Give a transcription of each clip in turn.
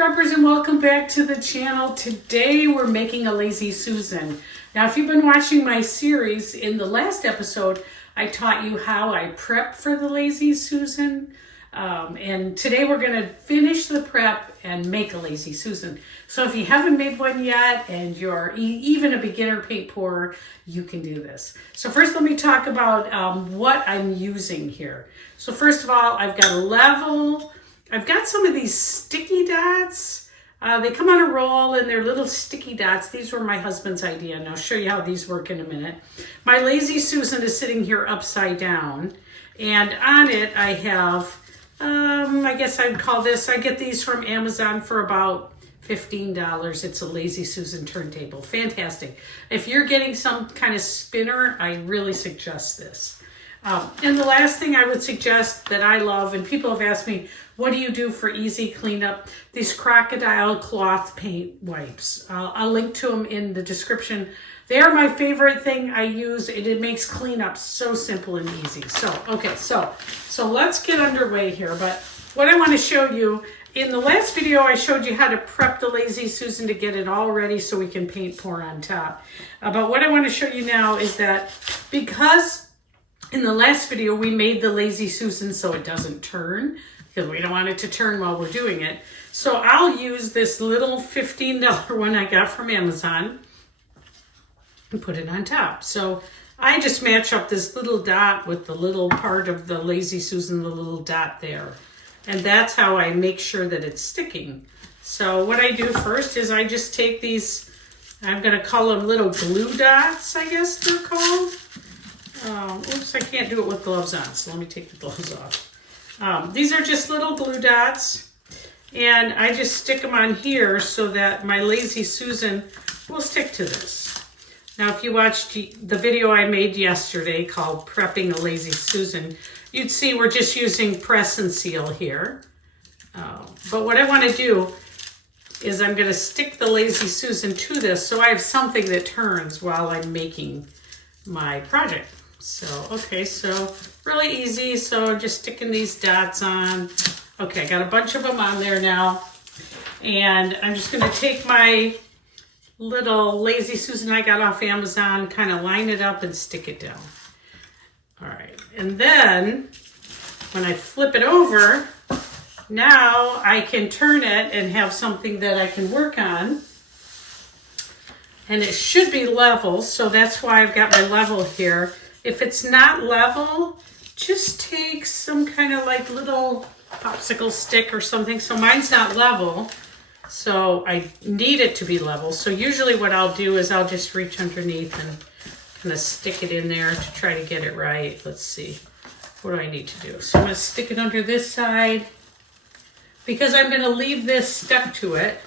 scrubbers, and welcome back to the channel. Today we're making a Lazy Susan. Now if you've been watching my series, in the last episode I taught you how I prep for the Lazy Susan. And today we're going to finish the prep and make a Lazy Susan. So if you haven't made one yet and you're even a beginner paint pourer, you can do this. So first let me talk about what I'm using here. So first of all, I've got a level. I've got some of these sticky dots. They come on a roll and they're little sticky dots. These were my husband's idea, and I'll show you how these work in a minute. My Lazy Susan is sitting here upside down, and on it I have, I guess I'd call this, I get these from Amazon for about $15. It's a Lazy Susan turntable. Fantastic. If you're getting some kind of spinner, I really suggest this. And the last thing I would suggest that I love, and people have asked me, what do you do for easy cleanup? These crocodile cloth paint wipes. I'll link to them in the description. They are my favorite thing I use. It makes cleanup so simple and easy. So, okay, so let's get underway here. But what I want to show you, in the last video, I showed you how to prep the Lazy Susan to get it all ready so we can paint pour on top. But what I want to show you now is that because in the last video, we made the Lazy Susan so it doesn't turn, because we don't want it to turn while we're doing it. So I'll use this little $15 one I got from Amazon and put it on top. So I just match up this little dot with the little part of the Lazy Susan, the little dot there. And that's how I make sure that it's sticking. So what I do first is I just take these, I'm gonna call them little glue dots, I guess they're called. Oops, I can't do it with gloves on, so let me take the gloves off. These are just little glue dots, and I just stick them on here so that my Lazy Susan will stick to this. Now, if you watched the video I made yesterday called Prepping a Lazy Susan, you'd see we're just using press and seal here. But what I want to do is I'm going to stick the Lazy Susan to this so I have something that turns while I'm making my project. So, okay, so really easy. So just sticking these dots on. Okay, I got a bunch of them on there now. And I'm just gonna take my little Lazy Susan I got off Amazon, kind of line it up and stick it down. All right, and then when I flip it over, now I can turn it and have something that I can work on. And it should be level, so that's why I've got my level here. If it's not level, just take some kind of like little popsicle stick or something. So mine's not level, so I need it to be level. So usually what I'll do is I'll just reach underneath and kind of stick it in there to try to get it right. Let's see, what do I need to do? So I'm gonna stick it under this side because I'm gonna leave this stuck to it.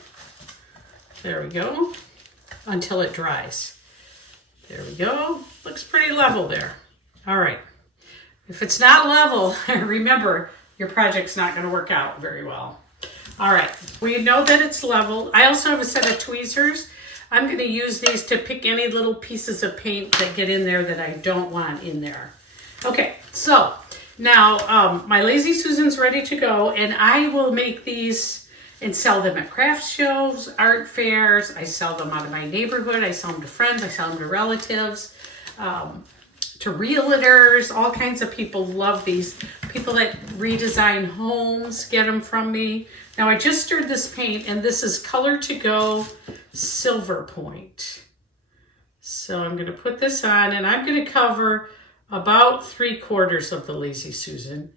There we go, until it dries. There we go. Looks pretty level there. All right. If it's not level, remember, your project's not going to work out very well. All right. We know that it's level. I also have a set of tweezers. I'm going to use these to pick any little pieces of paint that get in there that I don't want in there. Okay. So now my Lazy Susan's ready to go, and I will make these and sell them at craft shows, art fairs. I sell them out of my neighborhood. I sell them to friends. I sell them to relatives, to realtors. All kinds of people love these. People that redesign homes get them from me. Now I just stirred this paint, and this is Color to Go Silver Point. So I'm going to put this on, and I'm going to cover about 3/4 of the Lazy Susan.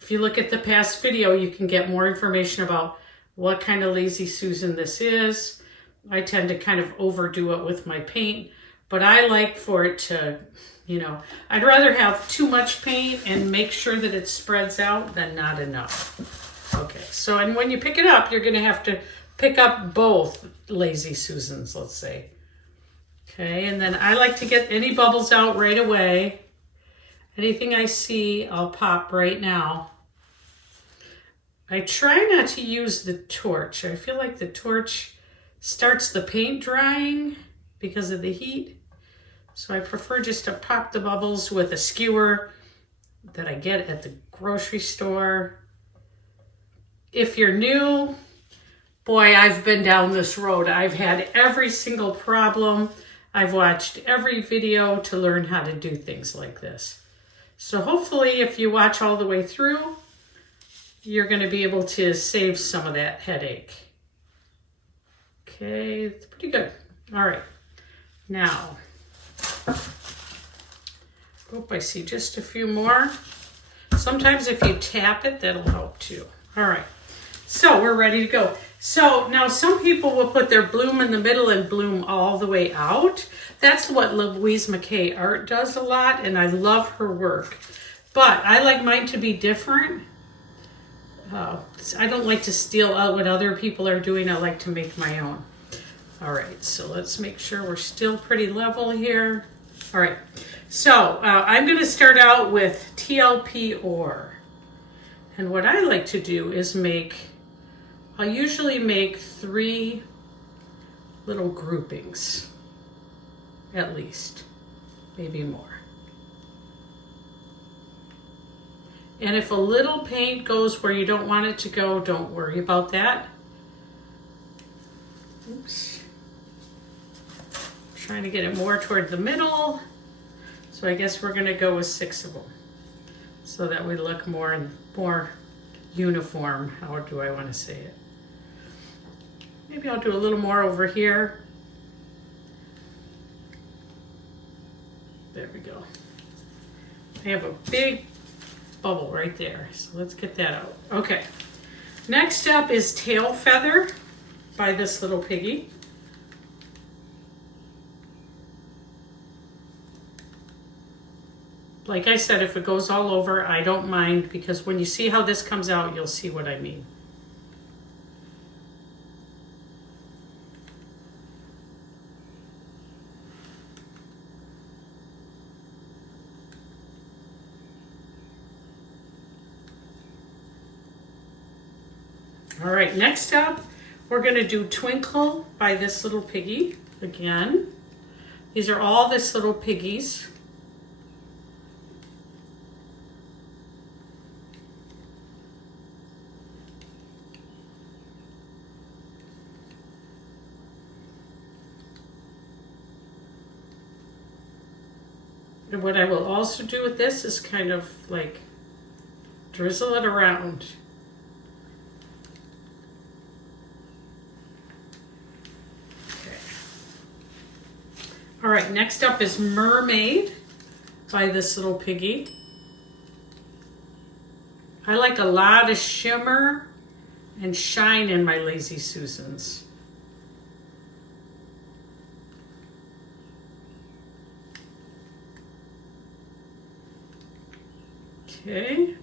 If you look at the past video, you can get more information about what kind of Lazy Susan this is. I tend to kind of overdo it with my paint, but I like for it to, I'd rather have too much paint and make sure that it spreads out than not enough. Okay, so, and when you pick it up, you're gonna have to pick up both Lazy Susans, let's say. Okay, and then I like to get any bubbles out right away. Anything I see, I'll pop right now. I try not to use the torch. I feel like the torch starts the paint drying because of the heat. So I prefer just to pop the bubbles with a skewer that I get at the grocery store. If you're new, Boy, I've been down this road. I've had every single problem. I've watched every video to learn how to do things like this. So hopefully if you watch all the way through, you're going to be able to save some of that headache. Okay, it's pretty good. All right, now, I see just a few more. Sometimes if you tap it, that'll help too. All right, so we're ready to go. So now some people will put their bloom in the middle and bloom all the way out. That's what Louise McKay Art does a lot, and I love her work. But I like mine to be different. I don't like to steal out what other people are doing. I like to make my own. All right, so let's make sure we're still pretty level here. All right, so I'm going to start out with TLP Ore. And what I like to do is I'll usually make 3 little groupings, at least, maybe more. And if a little paint goes where you don't want it to go, don't worry about that. Oops. Trying to get it more toward the middle. So I guess we're gonna go with 6 of them so that we look more uniform. How do I want to say it? Maybe I'll do a little more over here. There we go. I have a big bubble right there, so let's get that out. Okay, next up is Tail Feather by this little piggy. Like I said, if it goes all over, I don't mind, because when you see how this comes out, you'll see what I mean. All right, next up, we're gonna do Twinkle by this little piggy again. These are all this little piggies. And what I will also do with this is kind of like drizzle it around. Okay. All right, next up is Mermaid by this little piggy. I like a lot of shimmer and shine in my Lazy Susans. Okay,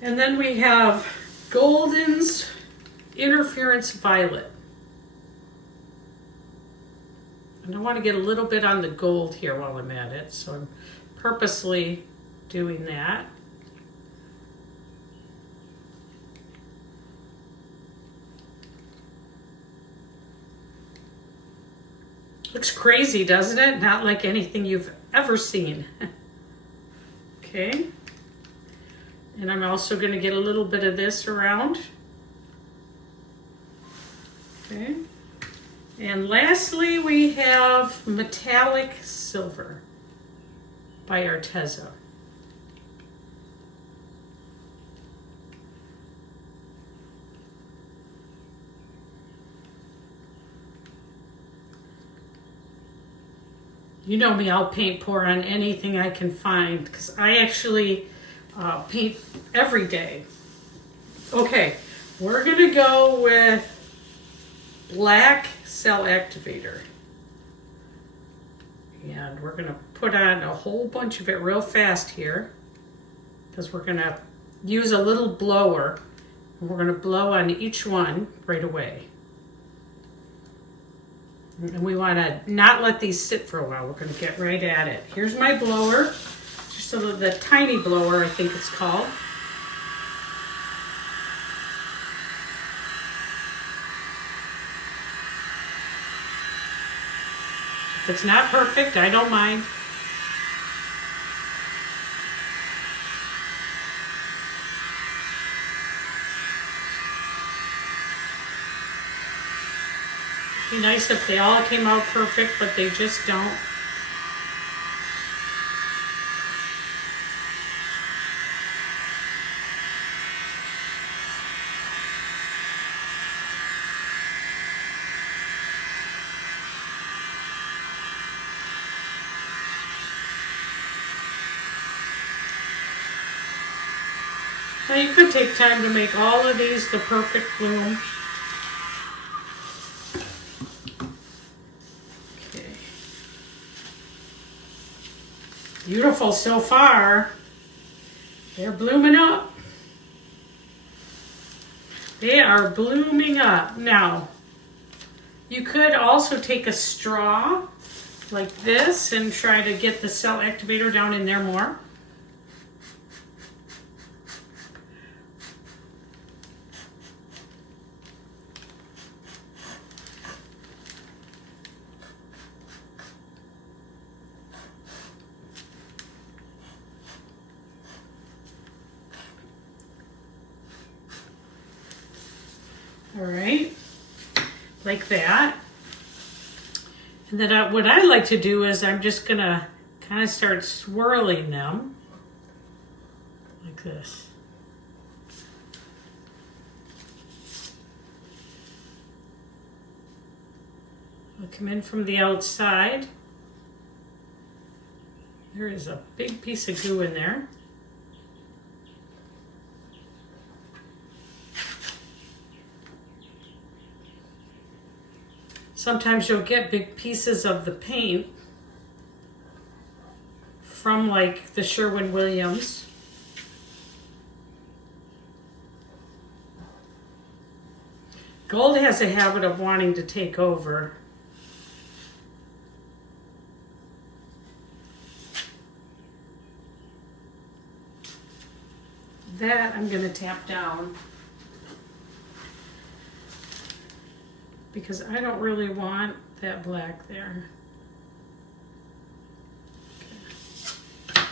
and then we have Golden's Interference Violet. And I want to get a little bit on the gold here while I'm at it, so I'm purposely doing that. Looks crazy, doesn't it? Not like anything you've ever seen. Okay, and I'm also going to get a little bit of this around. Okay, and lastly we have Metallic Silver by Arteza. You know me, I'll paint pour on anything I can find, because I actually paint every day. Okay, we're gonna go with Black Cell Activator. And we're gonna put on a whole bunch of it real fast here, because we're gonna use a little blower, and we're gonna blow on each one right away. And we want to not let these sit for a while. We're going to get right at it. Here's my blower, just the tiny blower, I think it's called. If it's not perfect, I don't mind. Be nice if they all came out perfect, but they just don't. Now you could take time to make all of these the perfect bloom. Okay. Beautiful so far. They're blooming up. They are blooming up. Now, you could also take a straw like this and try to get the cell activator down in there more. All right, like that. And then what I like to do is I'm just gonna kind of start swirling them like this. I'll come in from the outside. There is a big piece of goo in there. Sometimes you'll get big pieces of the paint from like the Sherwin-Williams. Gold has a habit of wanting to take over. That I'm going to tap down, because I don't really want that black there. Okay.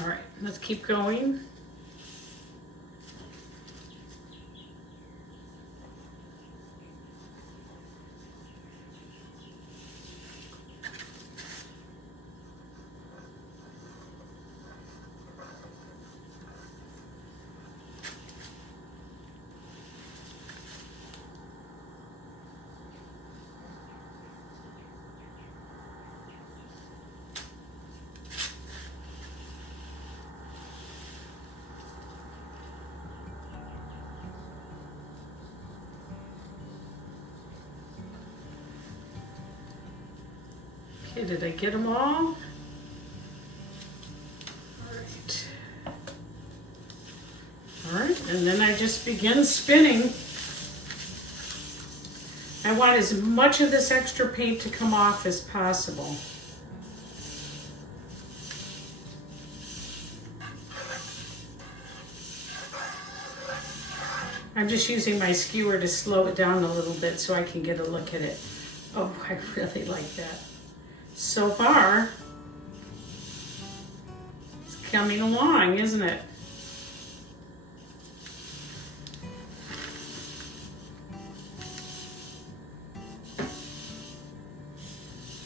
All right, let's keep going. Okay, did I get them all? All right, and then I just begin spinning. I want as much of this extra paint to come off as possible. I'm just using my skewer to slow it down a little bit so I can get a look at it. Oh, I really like that. So far, it's coming along, isn't it?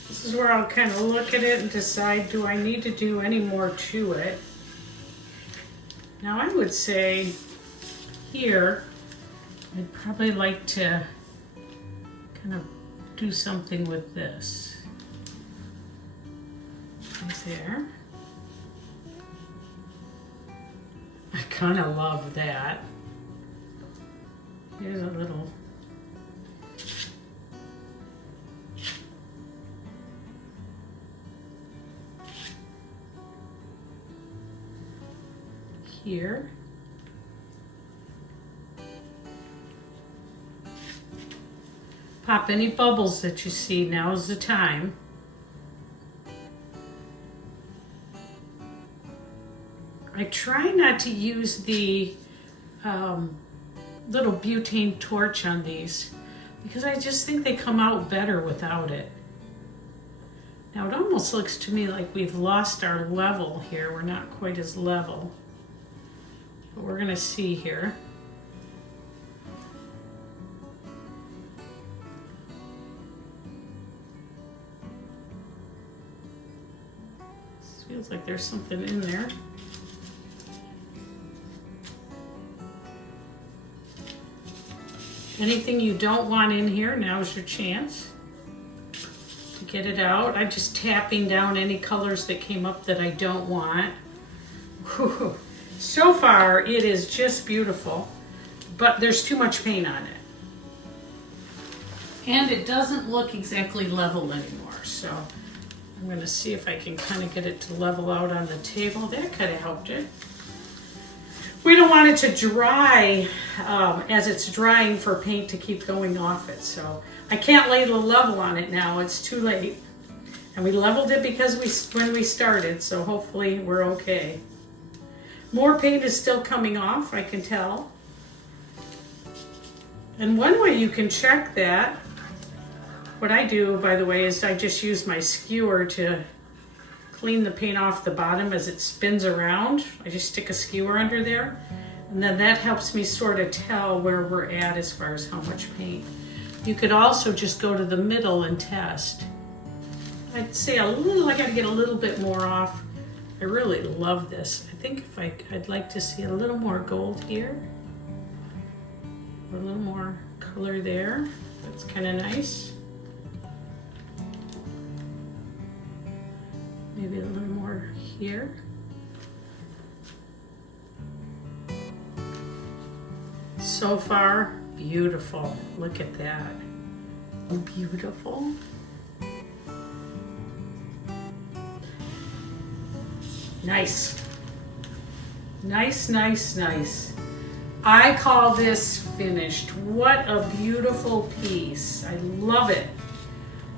This is where I'll kind of look at it and decide, do I need to do any more to it? Now I would say here, I'd probably like to kind of do something with this. There. I kind of love that. Here's a little. Here. Pop any bubbles that you see. Now is the time. I try not to use the little butane torch on these because I just think they come out better without it. Now it almost looks to me like we've lost our level here. We're not quite as level, but we're gonna see here. Feels like there's something in there. Anything you don't want in here, now's your chance to get it out. I'm just tapping down any colors that came up that I don't want. Whew. So far, it is just beautiful, but there's too much paint on it. And it doesn't look exactly level anymore, so I'm gonna see if I can kind of get it to level out on the table. That kind of helped it. We don't want it to dry as it's drying for paint to keep going off it. So I can't lay the level on it now, it's too late. And we leveled it because when we started, so hopefully we're okay. More paint is still coming off, I can tell. And one way you can check that, what I do, by the way, is I just use my skewer to clean the paint off the bottom as it spins around. I just stick a skewer under there, and then that helps me sort of tell where we're at as far as how much paint. You could also just go to the middle and test. I'd say I gotta get a little bit more off. I really love this. I think I'd like to see a little more gold here. A little more color there. That's kind of nice. Maybe a little more here. So far, beautiful. Look at that. Beautiful. Nice. Nice, nice, nice. I call this finished. What a beautiful piece. I love it.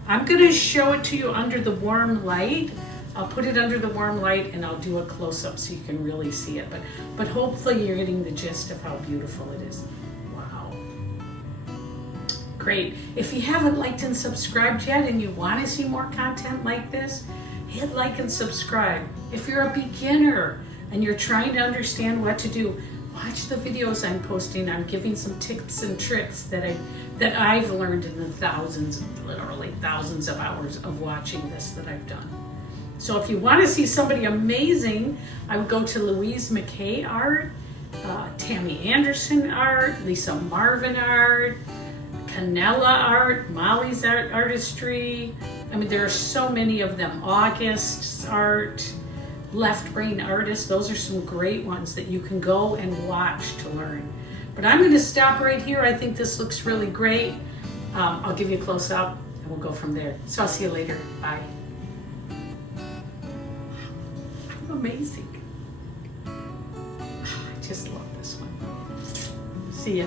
I'm gonna show it to you under the warm light. I'll put it under the warm light and I'll do a close-up so you can really see it. But hopefully you're getting the gist of how beautiful it is. Wow. Great. If you haven't liked and subscribed yet and you want to see more content like this, hit like and subscribe. If you're a beginner and you're trying to understand what to do, watch the videos I'm posting. I'm giving some tips and tricks that I've learned in the literally thousands of hours of watching this that I've done. So if you want to see somebody amazing, I would go to Louise McKay art, Tammy Anderson art, Lisa Marvin art, Canella art, Molly's artistry. I mean, there are so many of them. August's art, Left Brain Artists. Those are some great ones that you can go and watch to learn. But I'm going to stop right here. I think this looks really great. I'll give you a close up and we'll go from there. So I'll see you later. Bye. Amazing. I just love this one. See ya.